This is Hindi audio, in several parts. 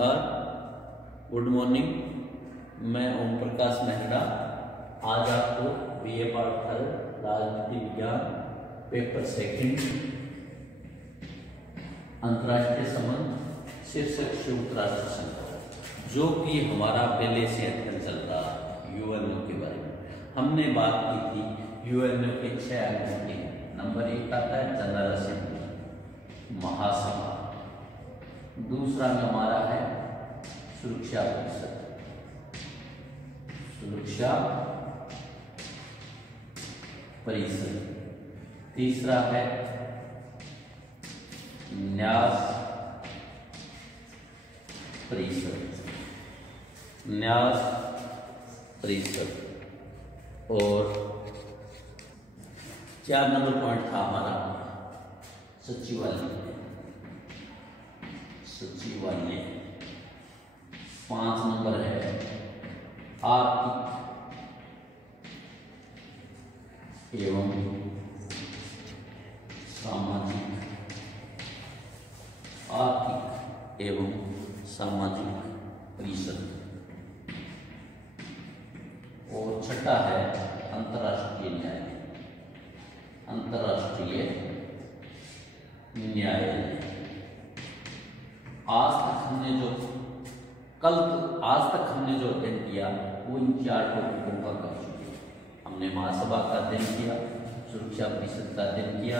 Good morning. मैं ओम प्रकाश मेहरा आज आपको बीए पार्ट थर्ड राजनीति विज्ञान पेपर सेकंड अंतर्राष्ट्रीय संबंध शीर्षक संयुक्त राष्ट्र संघ जो कि हमारा पहले से अध्ययन चल रहा यूएनओ के बारे में। हमने बात की थी यूएनओ के 6 अंगों के। नंबर 1 आता है जनरल असेंबली महासभा, दूसरा में हमारा है सुरक्षा परिषद, तीसरा है न्यास परिषद और 4 नंबर पॉइंट था हमारा सचिवालय। 5 नंबर है आर्थिक एवं सामाजिक परिषद और छठा है अंतर्राष्ट्रीय न्यायालय। आज तक हमने जो अध्ययन किया वो इन 4 टॉपिकों का कर चुके। हमने महासभा का अध्ययन किया, सुरक्षा परिषद का अध्ययन किया,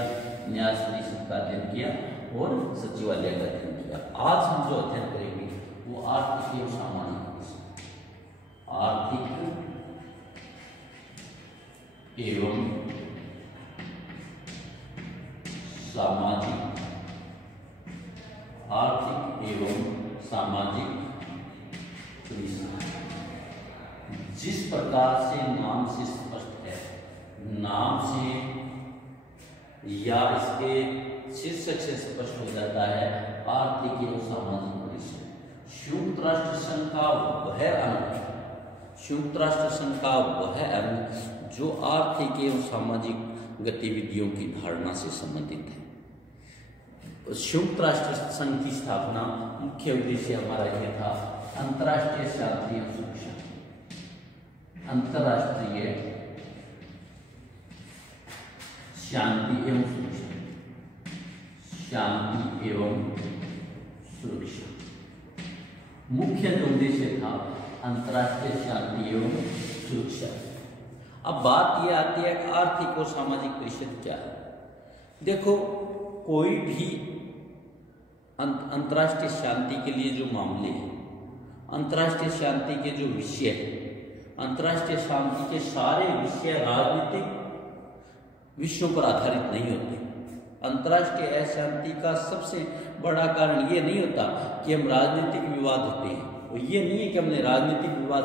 न्यास परिषद का अध्ययन किया और सचिवालय का अध्ययन किया। आज हम जो अध्ययन करेंगे वो आर्थिक एवं सामाजिक परिषद। जिस प्रकार से नाम से स्पष्ट है, नाम से या इसके शीर्षक से स्पष्ट हो जाता है आर्थिक एवं सामाजिक परिषद संयुक्त राष्ट्र संघ का वह अंग जो आर्थिक एवं सामाजिक गतिविधियों की धारणा से संबंधित है। संयुक्त राष्ट्र संघ की स्थापना मुख्य उद्देश्य हमारा यह था अंतर्राष्ट्रीय शांति एवं सुरक्षा, मुख्य जो उद्देश्य था अंतर्राष्ट्रीय शांति एवं सुरक्षा। अब बात यह आती है कि आर्थिक और सामाजिक परिषद क्या है। देखो, कोई भी अंतर्राष्ट्रीय शांति के लिए जो मामले हैं, अंतर्राष्ट्रीय शांति के जो विषय हैं, अंतर्राष्ट्रीय शांति के सारे विषय राजनीतिक विषयों पर आधारित नहीं होते। अंतर्राष्ट्रीय अशांति का सबसे बड़ा कारण ये नहीं होता कि हम राजनीतिक विवाद होते हैं, और ये नहीं है कि हमने राजनीतिक विवाद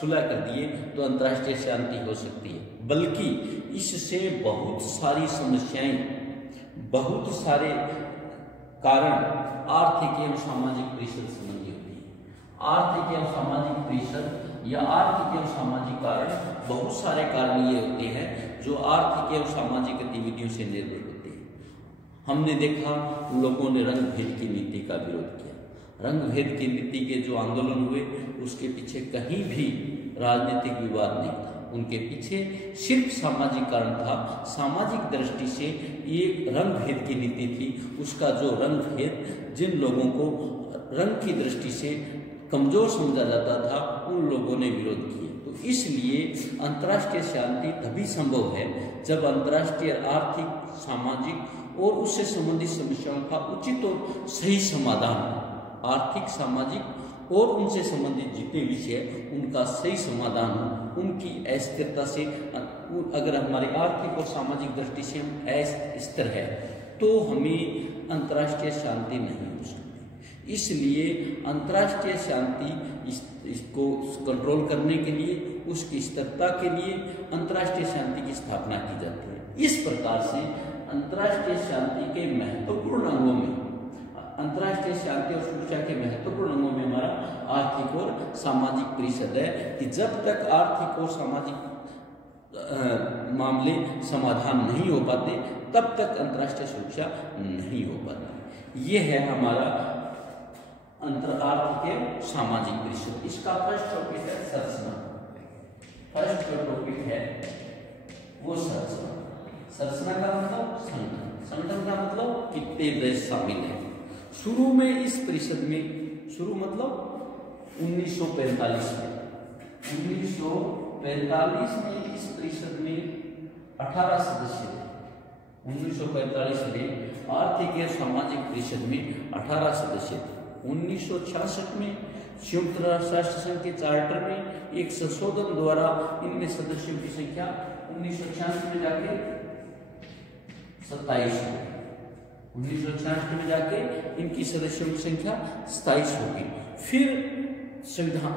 सुलह कर दिए तो अंतर्राष्ट्रीय शांति हो सकती है, बल्कि इससे बहुत सारी समस्याएं, बहुत सारे कारण आर्थिक एवं सामाजिक परिषद संबंधी होती है। आर्थिक एवं सामाजिक परिषद या आर्थिक एवं सामाजिक कारण, बहुत सारे कारण ये होते हैं जो आर्थिक एवं सामाजिक गतिविधियों से निर्भर होते हैं। हमने देखा लोगों ने रंग भेद की नीति का विरोध किया। रंग भेद की नीति के जो आंदोलन हुए उसके पीछे कहीं भी राजनीतिक विवाद नहीं था, उनके पीछे सिर्फ सामाजिक कारण था। सामाजिक दृष्टि से एक रंग भेद की नीति थी, उसका जो रंग भेद जिन लोगों को रंग की दृष्टि से कमजोर समझा जाता था उन लोगों ने विरोध किए। तो इसलिए अंतर्राष्ट्रीय शांति तभी संभव है जब अंतर्राष्ट्रीय आर्थिक, सामाजिक और उससे संबंधित समस्याओं का उचित और सही समाधान, आर्थिक, सामाजिक और उनसे संबंधित जितने विषय उनका सही समाधान हो, उनकी अस्थिरता से, अगर हमारे आर्थिक और सामाजिक दृष्टि से हम अस्थिर है तो हमें अंतर्राष्ट्रीय शांति नहीं हो सकती। इसलिए अंतर्राष्ट्रीय शांति इसको कंट्रोल करने के लिए, उसकी स्थिरता के लिए अंतर्राष्ट्रीय शांति की स्थापना की जाती है। इस प्रकार से अंतर्राष्ट्रीय शांति के महत्वपूर्ण अंगों में, अंतर्राष्ट्रीय शांति और सुरक्षा के महत्वपूर्ण अंगों में हमारा आर्थिक और सामाजिक परिषद है कि जब तक आर्थिक और सामाजिक मामले समाधान नहीं हो पाते तब तक अंतर्राष्ट्रीय सुरक्षा नहीं हो पाती। ये है हमारा आर्थिक एवं सामाजिक परिषद। इसका फर्स्ट टॉपिक है संरचना। फर्स्ट जो टॉपिक है वो संरचना। संरचना का मतलब संगठन, संगठन का मतलब कितने देश शामिल है। शुरू में इस परिषद में, शुरू मतलब 1945 में, 1945 में इस परिषद में 18 सदस्य थे। 1945 में आर्थिक एवं सामाजिक परिषद में 18 सदस्य थे। 1966 में संयुक्त राष्ट्र संघ के चार्टर में एक संशोधन द्वारा इनमें सदस्यों की संख्या 1966 में जाके 27 हो गई। 1966 में जाके इनकी सदस्यों की संख्या 27 होगी। फिर संविधान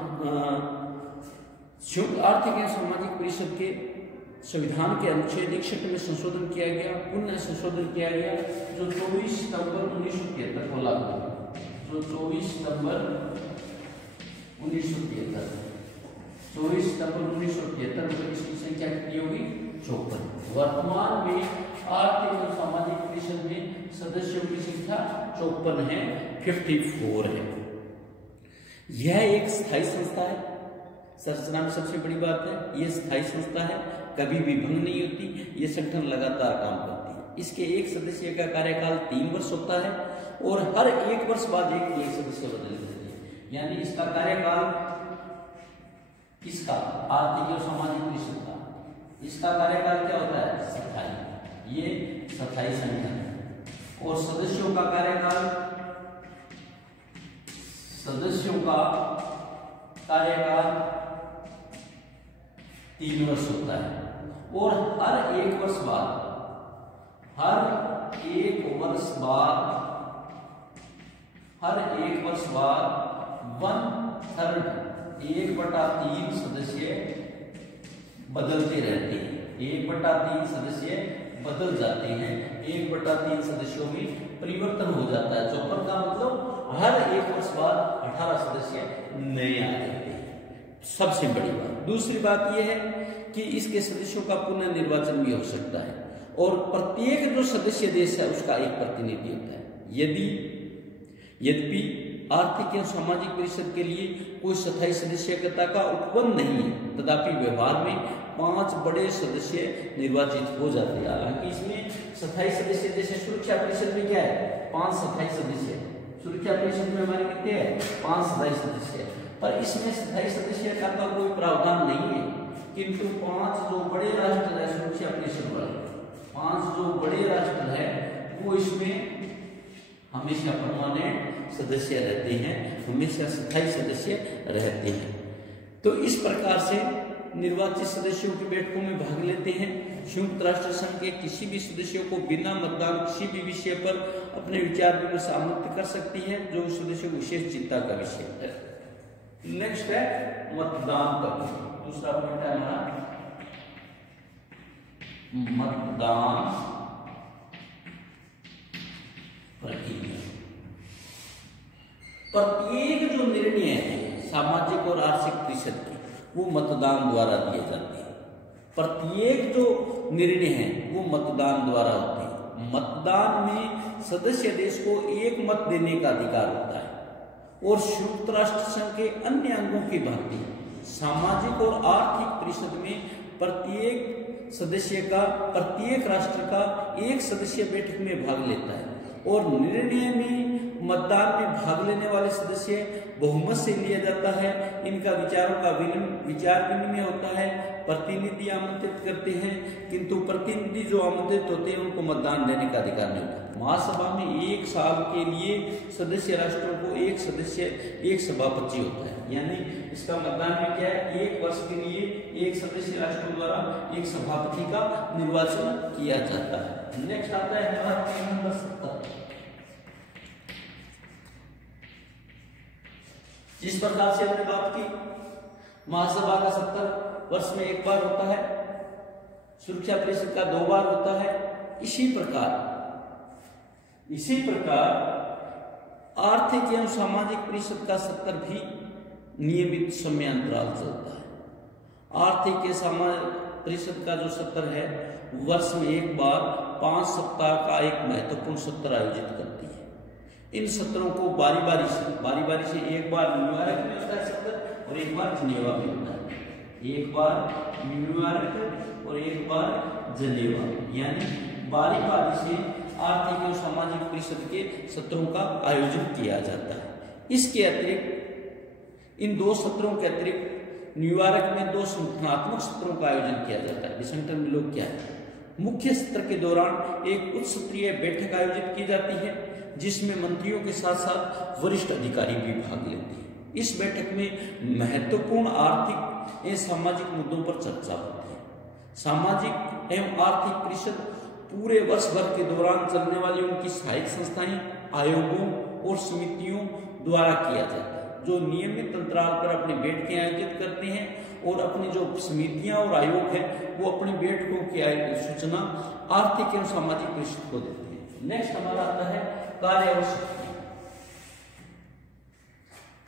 आर्थिक एवं सामाजिक परिषद के संविधान के अनुच्छेद 61 में संशोधन किया गया, पुनः संशोधन किया गया, जो 24 सितंबर 1973 को लागू हुआ। जो 24 सितंबर 1973 में इसकी संख्या कितनी होगी? 54। वर्तमान में आर्थिक और सामाजिक परिषद में सदस्यों की संख्या 54 है, 54 है। यह एक स्थायी संस्था है। संरचना में सबसे बड़ी बात है, यह स्थायी संस्था है, कभी भी भंग नहीं होती। यह संगठन लगातार काम करती है। इसके एक सदस्य का कार्यकाल 3 वर्ष होता है और हर 1 वर्ष बाद एक सदस्य बदलते रहते हैं। यानी इसका कार्यकाल, इसका आर्थिक और सामाजिक परिषद का, इसका कार्यकाल क्या होता है? स्थायी। ये स्थायी संगठन है। और सदस्यों का कार्यकाल 3 वर्ष होता है और हर 1 वर्ष बाद 1/3 सदस्य बदलते रहते हैं। 1/3 सदस्य बदल जाते हैं। 1/3 सदस्यों में परिवर्तन हो जाता है। 54 का मतलब हर 1 वर्ष बाद 18 सदस्य नए आ जाते हैं। सबसे बड़ी बात। दूसरी बात यह है कि इसके सदस्यों का पुनः निर्वाचन भी हो सकता है और प्रत्येक जो सदस्य देश है उसका एक प्रतिनिधि होता है। यद्यपि आर्थिक एवं सामाजिक परिषद के लिए कोई स्थायी सदस्यता का उपबंध नहीं है, तथापि व्यवहार में 5 बड़े सदस्य निर्वाचित हो जाते हैं। हालांकि इसमें स्थायी सदस्य, जैसे सुरक्षा परिषद में क्या है? 5 स्थायी सदस्य। सुरक्षा परिषद में हमारे कितने हैं? 5 स्थायी सदस्य। पर इसमें स्थायी सदस्य का तो कोई प्रावधान नहीं है, किंतु 5 जो बड़े राष्ट्र है सुरक्षा परिषद वाले, 5 जो बड़े राष्ट्र है वो इसमें हमेशा परमानेंट सदस्य रहते हैं, हमेशा स्थायी सदस्य रहते हैं। तो इस प्रकार से निर्वाचित सदस्यों की बैठकों में भाग लेते हैं। संयुक्त राष्ट्र संघ के किसी भी सदस्यों को बिना मतदान किसी भी विषय पर अपने विचार विमर्श आमंत्रित कर सकती है, जो उस सदस्य को विशेष चिंता का विषय है। नेक्स्ट है मतदान करना। दूसरा पॉइंट है हमारा मतदान प्रक्रिया। प्रत्येक जो निर्णय है सामाजिक और आर्थिक परिषद के वो मतदान द्वारा दिए जाते हैं। प्रत्येक जो निर्णय है वो मतदान द्वारा होते हैं। मतदान में सदस्य देश को एक मत देने का अधिकार होता है और संयुक्त राष्ट्र संघ के अन्य अंगों की भांति सामाजिक और आर्थिक परिषद में प्रत्येक राष्ट्र का एक सदस्य बैठक में भाग लेता है और निर्णय में मतदान में भाग लेने वाले सदस्य बहुमत से लिया जाता है। इनका विचारों का विचार विनिमय होता है। प्रतिनिधि आमंत्रित करते हैं, किंतु प्रतिनिधि जो आमंत्रित होते हैं उनको मतदान देने का अधिकार नहीं होता। महासभा में 1 साल के लिए सदस्य राष्ट्रों को एक सभापति होता है। यानी इसका मतदान में क्या है? 1 वर्ष के लिए एक सदस्य राष्ट्रों द्वारा एक सभापति का निर्वाचन किया जाता है। नेक्स्ट आता है हमारा पॉइंट नंबर 70। जिस प्रकार से हमने बात की, महासभा का 70 वर्ष में 1 बार होता है, सुरक्षा परिषद का 2 बार होता है। इसी प्रकार आर्थिक एवं सामाजिक परिषद का 70 भी नियमित समयांतराल चलता है। आर्थिक एवं सामाजिक परिषद का जो 70 है वर्ष में 1 बार 5 सप्ताह का एक महत्वपूर्ण सत्र आयोजित करती है। इन सत्रों को बारी बारी से एक बार न्यूयॉर्क में होता है सत्र और एक बार जिनेवा में होता है, एक बार न्यूयॉर्क और एक बार जिनेवा, यानी बारी से आर्थिक एवं सामाजिक परिषद के सत्रों का आयोजन किया जाता है। इसके अतिरिक्त इन 2 सत्रों के अतिरिक्त न्यूयॉर्क में 2 संगठनात्मक सत्रों का आयोजन किया जाता है। वाशिंगटन में लोग क्या है, मुख्य सत्र के दौरान एक उच्च स्तरीय बैठक आयोजित की जाती है जिसमें मंत्रियों के साथ साथ वरिष्ठ अधिकारी भी भाग लेते हैं। इस बैठक में महत्वपूर्ण आर्थिक एवं सामाजिक मुद्दों पर चर्चा होती है। सामाजिक एवं आर्थिक परिषद पूरे वर्ष भर के दौरान चलने वाली उनकी सहायक संस्थाएं, आयोगों और समितियों द्वारा किया जाता है, जो नियमित अंतराल पर अपनी बैठकें आयोजित करते हैं और अपनी जो समितियां और आयोग है वो अपनी बैठकों की सूचना आर्थिक एवं सामाजिक परिषद को देते हैं। नेक्स्ट हमारा आता है कार्य और शक्ति।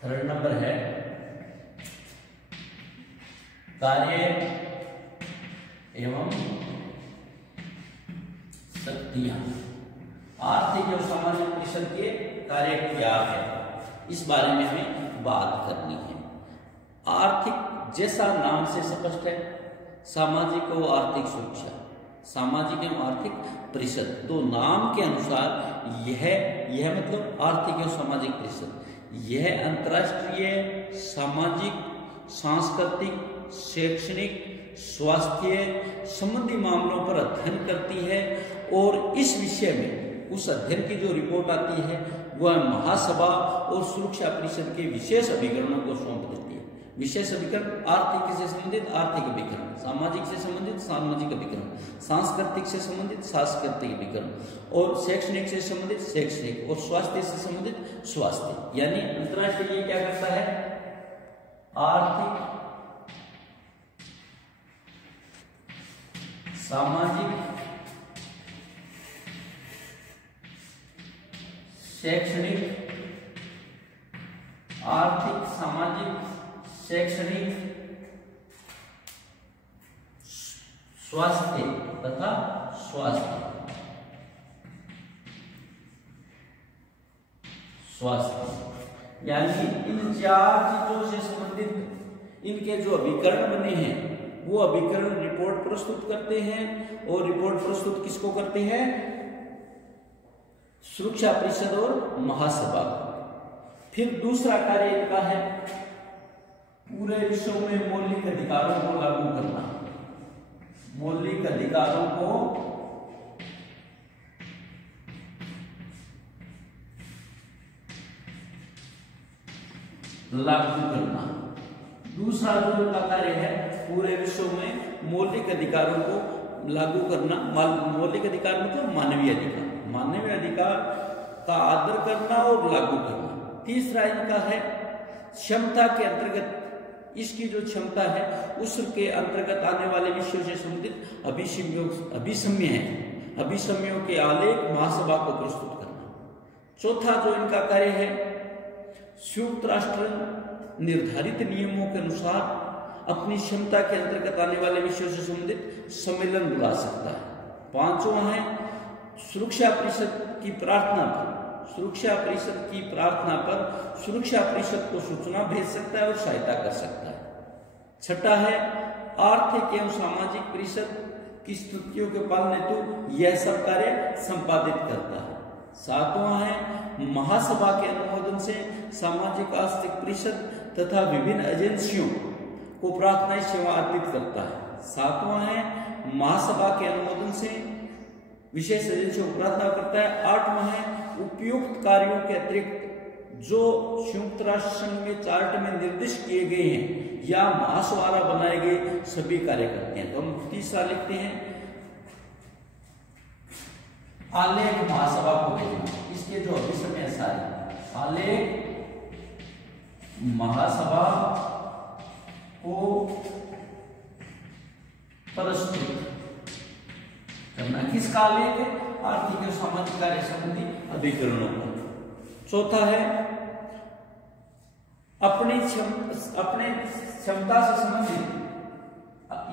3rd नंबर है कार्य एवं शक्तियां। आर्थिक एवं सामाजिक परिषद के कार्य क्या है, इस बारे में हमें बात करनी है। आर्थिक जैसा नाम से स्पष्ट है, सामाजिक और आर्थिक सुरक्षा, सामाजिक एवं आर्थिक परिषद, तो नाम के अनुसार यह मतलब आर्थिक एवं सामाजिक परिषद यह अंतर्राष्ट्रीय सामाजिक, सांस्कृतिक, शैक्षणिक, स्वास्थ्य संबंधी मामलों पर अध्ययन करती है और इस विषय में उस अध्ययन की जो रिपोर्ट आती है वह महासभा और सुरक्षा परिषद के विशेष अभिकरणों को सौंप देती है। विशेष अभिकरण आर्थिक से संबंधित आर्थिक अभिकरण, सामाजिक से संबंधित सामाजिक अभिकरण, सांस्कृतिक से संबंधित सांस्कृतिक अभिकरण और शैक्षणिक से संबंधित शैक्षणिक और स्वास्थ्य से संबंधित स्वास्थ्य। यानी अंतर्राष्ट्रीय क्या करता है, आर्थिक, सामाजिक, शैक्षणिक, आर्थिक, सामाजिक, शैक्षणिक, स्वास्थ्य तथा स्वास्थ्य यानी इन 4 चीजों से संबंधित इनके जो अभिकरण बने हैं वो अभिकरण रिपोर्ट प्रस्तुत करते हैं और रिपोर्ट प्रस्तुत किसको करते हैं, सुरक्षा परिषद और महासभा। फिर दूसरा कार्य इनका है पूरे विश्व में मौलिक अधिकारों को लागू करना, मौलिक अधिकारों को लागू करना। दूसरा जो इनका कार्य है पूरे विश्व में मौलिक अधिकारों को लागू करना। मौलिक अधिकार मतलब मानवीय अधिकार, मानवीय अधिकार का आदर करना और लागू करना। तीसरा इनका है क्षमता के अंतर्गत, इसकी जो क्षमता है उसके अंतर्गत आने वाले विषयों से संबंधित अभिसमय है, अभिसमयों के आलेख महासभा को प्रस्तुत करना। चौथा जो इनका कार्य है संयुक्त राष्ट्र निर्धारित नियमों के अनुसार अपनी क्षमता के अंतर्गत आने वाले विषयों से संबंधित सम्मेलन बुला सकता है। पांचवा है सुरक्षा परिषद की प्रार्थना पर, सुरक्षा परिषद की प्रार्थना पर सुरक्षा परिषद को सूचना भेज सकता है और सहायता कर सकता है। छठा है आर्थिक एवं सामाजिक परिषद की स्थितियों के पालन हेतु यह सब कार्य संपादित करता है। सातवां है महासभा के अनुमोदन से सामाजिक आर्थिक परिषद तथा विभिन्न एजेंसियों को प्रार्थना सेवा अर्पित करता है। सातवां है महासभा के अनुमोदन से विशेष एजेंसियों को प्रार्थना करता है। आठवां है उपयुक्त कार्यों के अतिरिक्त जो संयुक्त राष्ट्र संघ में चार्ट में निर्दिष्ट किए गए हैं या महासभा बनाए गए सभी कार्य करते हैं। तो हम तीसरा लिखते हैं आलेख महासभा को भेजना। इसके जो अभिसमय सारे आलेख महासभा को प्रस्तुत करना। किसका आलेख है? आर्थिक और सामाजिक कार्य संबंधी अभिकरणों का। चौथा है अपने क्षमता से संबंधित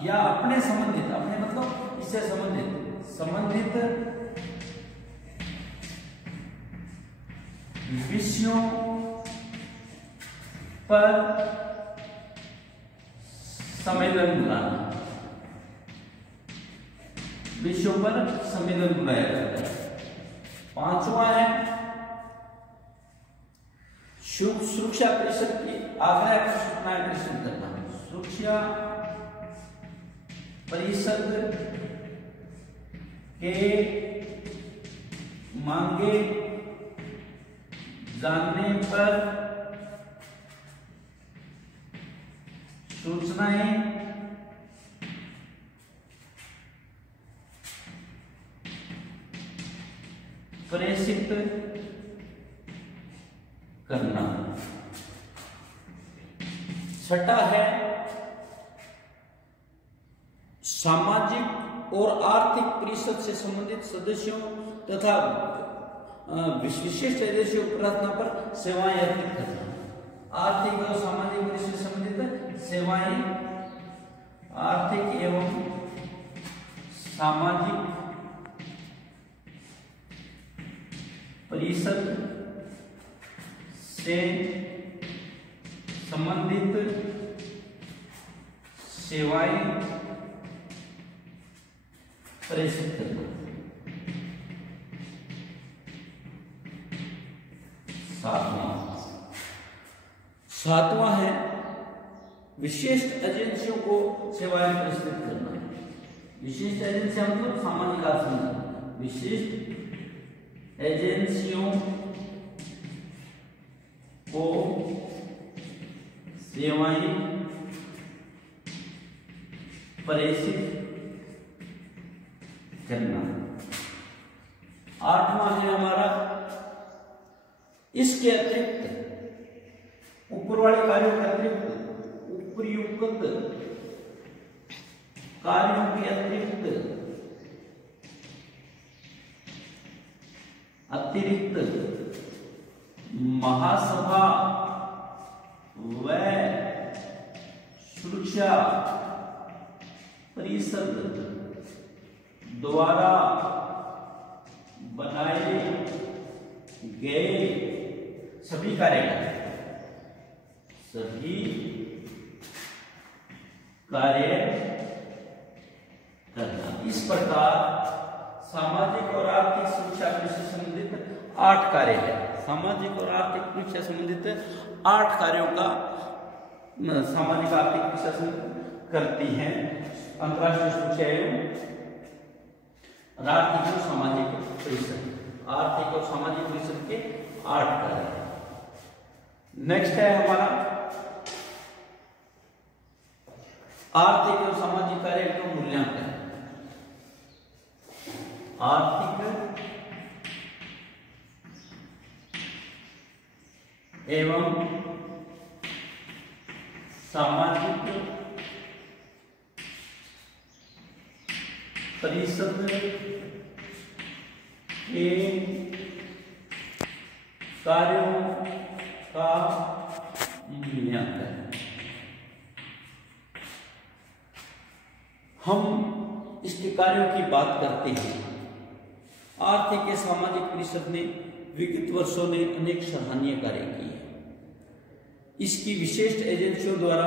या अपने संबंधित, अपने मतलब इससे संबंधित विषयों पर सम्मेलन बुलाना, विषयों पर सम्मेलन बुलाया जाता है। पांचवा है सुरक्षा परिषद की आग्रह पर सूचनाएं प्रेषित करना। सुरक्षा परिषद के मांगे जाने पर सूचनाएं प्रेषित करना। छठा है सामाजिक और आर्थिक परिषद से संबंधित सदस्यों तथा विशिष्ट एजेंसियों की प्रार्थना पर सेवाएं अर्पित करना। आर्थिक और सामाजिक परिषद से संबंधित सेवाएं, आर्थिक एवं सामाजिक परिषद से संबंधित सेवाएं प्रेषित करना। सातवां है विशिष्ट एजेंसियों को सेवाएं प्रेषित करना। विशिष्ट एजेंसियां मतलब सामाजिक आर्थिक, विशिष्ट एजेंसियों को सेवाएं प्रेषित करना। आठवां है हमारा इसके अतिरिक्त ऊपर वाले कार्यों के अतिरिक्त उपयुक्त कार्यों के अतिरिक्त महासभा व सुरक्षा परिषद द्वारा बनाए गए सभी कार्य करना। इस प्रकार सामाजिक और आर्थिक सुरक्षा से संबंधित 8 कार्य है। सामाजिक और आर्थिक सुरक्षा से संबंधित 8 कार्यों का सामाजिक आर्थिक प्रशासन करती है अंतर्राष्ट्रीय सुरक्षा एवं आर्थिक और सामाजिक परिषद। आर्थिक और सामाजिक परिषद के 8 कार्य। नेक्स्ट है हमारा आर्थिक और सामाजिक कार्य का मूल्यांकन। आर्थिक एवं सामाजिक परिषद के कार्यों का मूल्यांकन। हम इसके कार्यों की बात करते हैं। आर्थिक या सामाजिक परिषद ने विगत वर्षों में अनेक सराहनीय कार्य किए। इसकी विशिष्ट एजेंसियों द्वारा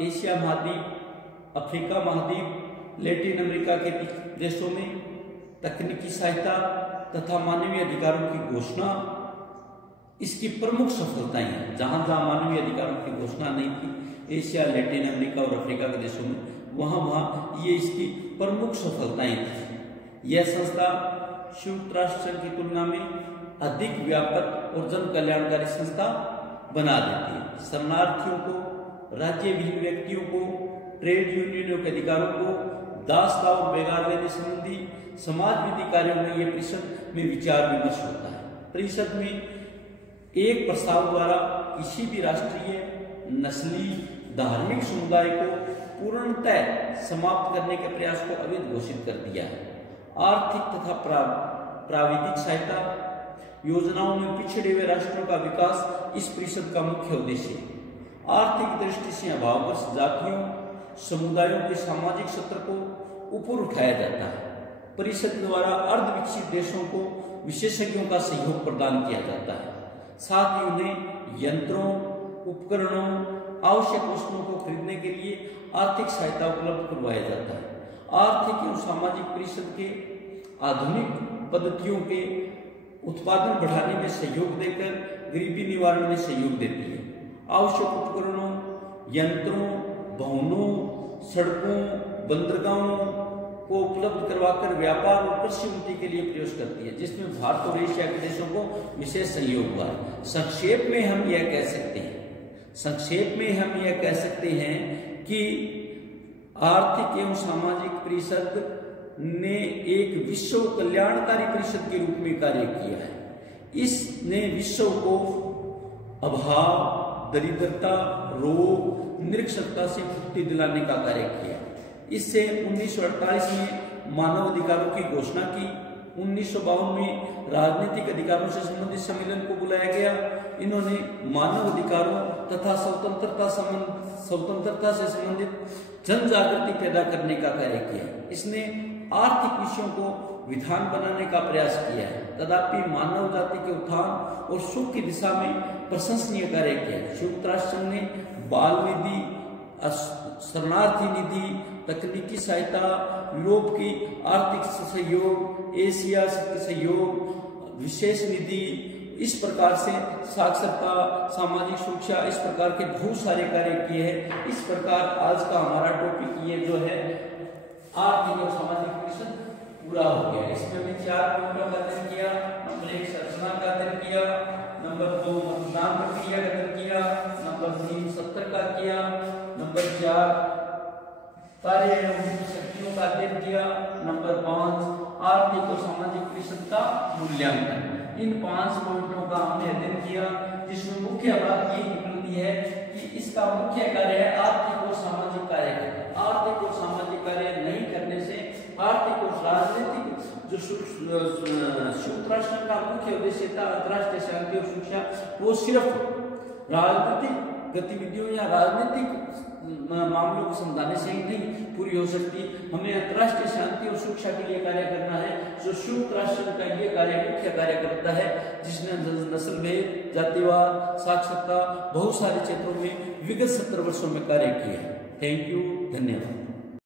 एशिया महाद्वीप, अफ्रीका महाद्वीप, लैटिन अमेरिका के देशों में तकनीकी सहायता तथा मानवीय अधिकारों की घोषणा इसकी प्रमुख सफलताएं हैं। जहां जहां मानवीय अधिकारों की घोषणा नहीं थी, एशिया, लैटिन अमेरिका और अफ्रीका के देशों में, वहां ये इसकी प्रमुख सफलताएं थी। यह संस्था संयुक्त राष्ट्र संघ की तुलना में अधिक व्यापक और जन कल्याणकारी संस्था बना देती है। शरणार्थियों को, राज्य विहीन व्यक्तियों को, ट्रेड यूनियनों के अधिकारों को, दासता और बेगार लेने संबंधी समाज विधि कार्यों में यह परिषद में विचार विमर्श होता है। परिषद में एक प्रस्ताव द्वारा किसी भी राष्ट्रीय, नस्ली, धार्मिक समुदाय को पूर्णतः समाप्त करने के प्रयास को अवैध घोषित कर दिया है। आर्थिक तथा प्राविधिक सहायता योजनाओं में पिछड़े हुए राष्ट्रों का विकास इस परिषद का मुख्य उद्देश्य है। आर्थिक दृष्टि से अभावग्रस्त जातियों, समुदायों के सामाजिक स्तर को ऊपर उठाया जाता है। परिषद द्वारा अर्ध विकसित देशों को विशेषज्ञों का सहयोग प्रदान किया जाता है। साथ ही उन्हें यंत्रों, उपकरणों, आवश्यक वस्तुओं को खरीदने के लिए आर्थिक सहायता उपलब्ध करवाया जाता है। आर्थिक एवं सामाजिक परिषद के आधुनिक पद्धतियों के उत्पादन बढ़ाने में सहयोग देकर गरीबी निवारण में सहयोग देती है। आवश्यक उपकरणों, यंत्रों, भवनों, सड़कों, बंदरगाहों को उपलब्ध करवाकर व्यापार और कृषि उन्नति के लिए प्रयास करती है, जिसमें भारत और एशिया के देशों को विशेष सहयोग हुआ है। संक्षेप में हम यह कह सकते हैं कि आर्थिक एवं सामाजिक परिषद ने एक विश्व कल्याणकारी परिषद के रूप में कार्य किया है। इसने विश्व को अभाव, दरिद्रता, रोग, निरक्षरता से मुक्ति दिलाने का कार्य किया। इससे 1948 में मानव अधिकारों की घोषणा की। 1952 में राजनीतिक अधिकारों से संबंधित सम्मेलन को बुलाया गया। इन्होंने मानव अधिकारों तथा स्वतंत्रता से संबंधित जन जागृति पैदा करने का कार्य किया। इसने आर्थिक विषयों को विधान बनाने का प्रयास किया है। तथापि मानव जाति के उत्थान और सुख की दिशा में प्रशंसनीय कार्य किया। संयुक्त राष्ट्र संघ ने बाल निधि, शरणार्थी निधि, तकनीकी सहायता, यूरोप की आर्थिक सहयोग, एशिया सहयोग, विशेष निधि, इस प्रकार से साक्षरता, सामाजिक सुरक्षा, इस प्रकार के बहुत सारे कार्य किए हैं। इस प्रकार आज का हमारा टॉपिक ये जो है आर्थिक और सामाजिक परिषद पूरा हो गया। इसमें हमने 4 पॉइंटों का अध्ययन किया। नंबर 1 संरचना का अध्ययन किया, नंबर 2 मतदान प्रक्रिया का अध्ययन किया, नंबर 3 सत्र का किया, नंबर 4 कार्य एवं शक्तियों का अध्ययन किया, नंबर 5 आर्थिक और सामाजिक परिषद का मूल्यांकन। इन 5 पॉइंटों का हमने अध्ययन किया, जिसमें मुख्य बात ये निकलती है कि इसका मुख्य कार्य है आर्थिक और सामाजिक कार्य करना। आर्थिक और सामाजिक कार्य नहीं करने से आर्थिक और राजनीतिक जो संयुक्त राष्ट्र का मुख्य उद्देश्य था अंतर्राष्ट्रीय शांति और सुरक्षा, वो सिर्फ राजनीतिक गतिविधियों या राजनीतिक मामलों को समझाने से ही नहीं पूरी हो सकती। हमें अंतर्राष्ट्रीय शांति और सुरक्षा के लिए कार्य करना है। जो संयुक्त राष्ट्र का ये कार्य मुख्य कार्य करता है, जिसने नस्ल भेद, जातिवाद, साक्षरता, बहुत सारे क्षेत्रों में विगत 70 वर्षों में कार्य किया है। थैंक यू, धन्यवाद।